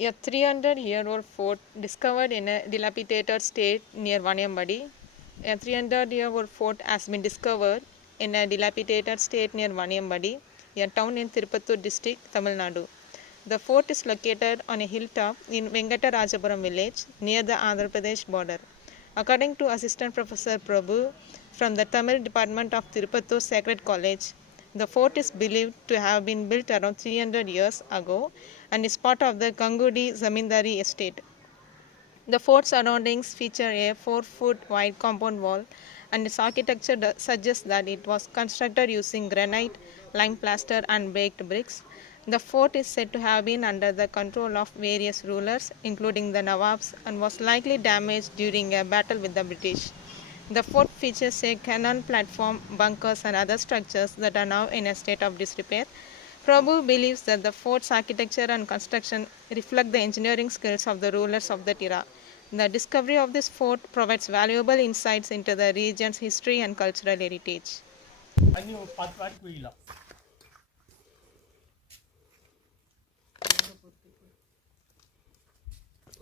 A 300-year-old fort discovered in a dilapidated state near Vaniyambadi. A 300-year-old fort has been discovered in a dilapidated state near Vaniyambadi, a town in Tirupattur district, Tamil Nadu. The fort is located on a hilltop in Venkatarajapuram village near the Andhra Pradesh border. According to Assistant Professor Prabhu from the Tamil Department of Tirupattur Sacred College, the fort is believed to have been built around 300 years ago and is part of the Gangudi Zamindari estate. The fort's surroundings feature a 4-foot wide compound wall, and its architecture suggests that it was constructed using granite, lime plaster, and baked bricks. The fort is said to have been under the control of various rulers, including the Nawabs, and was likely damaged during a battle with the British. The fort features a cannon platform, bunkers, and other structures that are now in a state of disrepair. Prabhu believes that the fort's architecture and construction reflect the engineering skills of the rulers of that era. The discovery of this fort provides valuable insights into the region's history and cultural heritage.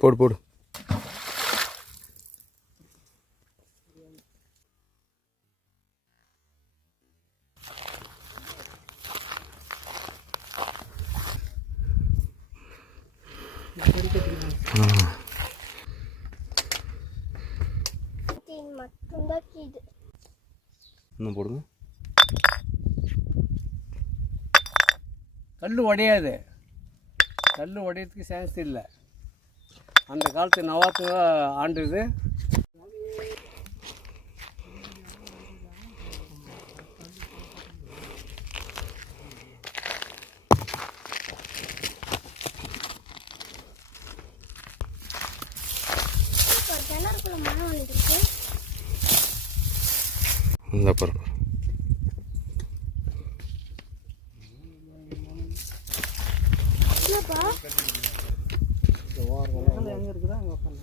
போடு இன்னும் போடுங்க. கல் உடையாது, கல் உடையதுக்கு சான்ஸ் இல்லை. அந்த காலத்து நவாத்துங்க ஆண்டுது. இந்த பாருங்க, எங்கே இருக்குதா அங்கே உட்காந்து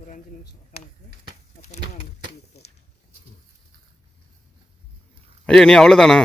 ஒரு 5 நிமிஷம் உட்காந்து அப்புறமா ஐயா நீ அவ்வளோதானா?